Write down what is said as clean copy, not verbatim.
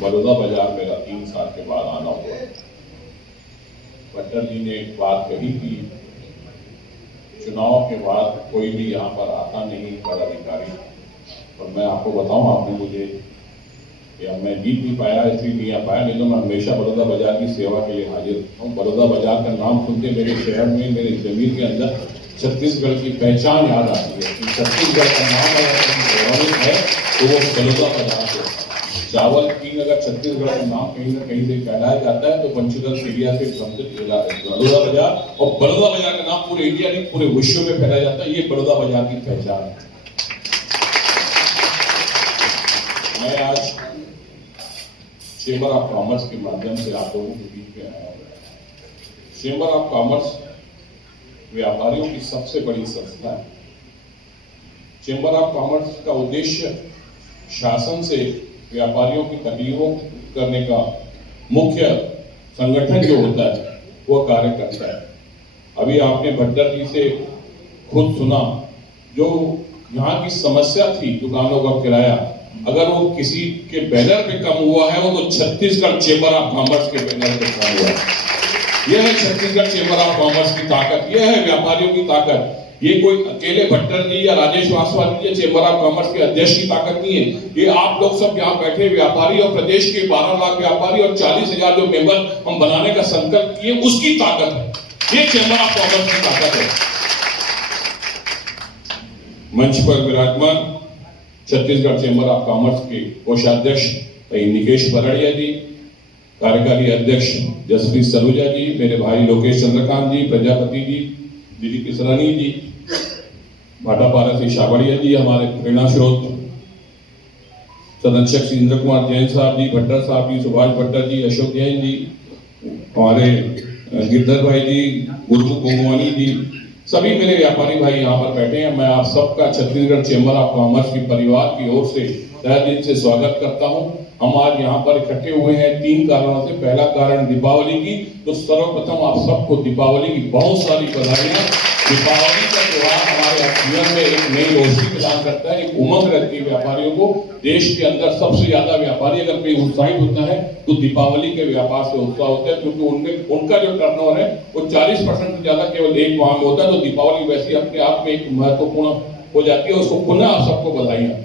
बड़ौदा बाजार मेरा 3 साल के बाद आना हुआ। भट्टर जी ने एक बात कही कि चुनाव के बाद कोई भी यहाँ पर आता नहीं पदाधिकारी, और मैं आपको बताऊं, आपने मुझे या मैं जीत नहीं पाया इसलिए नहीं आ पाया, नहीं तो मैं हमेशा बड़ौदा बाजार की सेवा के लिए हाजिर हूँ। बड़ौदा बाजार का नाम सुनते मेरे शहर में, मेरे जमीन के अंदर छत्तीसगढ़ की पहचान याद आती है कि छत्तीसगढ़ का नाम अगर कहीं गौरवित है तो वो बड़ौदा बाजार से। चावल किंग अगर छत्तीसगढ़ का नाम कहीं ना कहीं से फैलाया जाता है तो पंचगढ़ एरिया से बड़ौदा बाजार, और बड़ौदा बाजार का नाम पूरे इंडिया नहीं पूरे विश्व में फैलाया जाता है। ये बड़ौदा बाजार की पहचान है। मैं आज चेंबर ऑफ कॉमर्स के माध्यम से आप लोगों के बीच में आया हूं। चेंबर ऑफ कॉमर्स व्यापारियों की सबसे बड़ी संस्था है। चेंबर ऑफ कॉमर्स का उद्देश्य शासन से व्यापारियों की तकलीफों करने का मुख्य संगठन जो होता है वो कार्य करता है। अभी आपने भट्टर जी से खुद सुना, जो यहाँ की समस्या थी दुकानों का किराया, अगर वो किसी के बैनर पे कम हुआ है वो तो छत्तीसगढ़ चेंबर ऑफ कॉमर्स के बैनर पे कम हुआ है। यह है छत्तीसगढ़ चेंबर ऑफ कॉमर्स की ताकत, यह है व्यापारियों की ताकत। ये कोई अकेले भट्टर जी या राजेश वासवानी जी चेंबर ऑफ कॉमर्स के अध्यक्ष की ताकत नहीं है। ये आप लोग सब यहाँ बैठे व्यापारी और प्रदेश के 12 लाख व्यापारी और 40,000 जो मेंबर हम बनाने का संकल्प किए उसकी ताकत है। ये चेंबर ऑफ कॉमर्स की ताकत है। मंच पर विराजमान छत्तीसगढ़ चेंबर ऑफ कॉमर्स के कोषाध्यक्ष निकेश बरड़िया जी, कार्यकारी अध्यक्ष जसप्रीत सलूजा जी, मेरे भाई लोकेश चंद्रकांत जी, प्रजापति जी, दीदी किसरानी जी, भाटापारा से शाबड़िया जी, हमारे प्रेरणा स्रोत संरक्षक श्री इंद्र कुमार जैन साहब जी, भट्टर साहब जी, सुभाष भट्टर जी, अशोक जैन जी, हमारे गिरधर भाई जी, गुरमुख गोगवानी जी, सभी मेरे व्यापारी भाई यहाँ पर बैठे हैं। मैं आप सबका छत्तीसगढ़ चेंबर ऑफ कॉमर्स की परिवार की ओर से तहे दिल से स्वागत करता हूँ। हम आज यहाँ पर इकट्ठे हुए हैं 3 कारणों से। पहला कारण दीपावली की, तो सर्वप्रथम आप सबको दीपावली की बहुत सारी बधाइयाँ। दीपावली का त्योहार हमारे जीवन में एक नई रोशनी प्रदान करता है, एक उमंग रहती है व्यापारियों को। देश के अंदर सबसे ज्यादा व्यापारी अगर कोई उत्साहित होता है तो दीपावली के व्यापार से उत्साह होता है, क्योंकि उनमें उनका जो टर्नओवर है वो 40% से ज्यादा केवल एक माह में होता है। तो दीपावली वैसे अपने आप में एक महत्वपूर्ण हो जाती है। उसको पुनः आप सबको बधाइयाँ।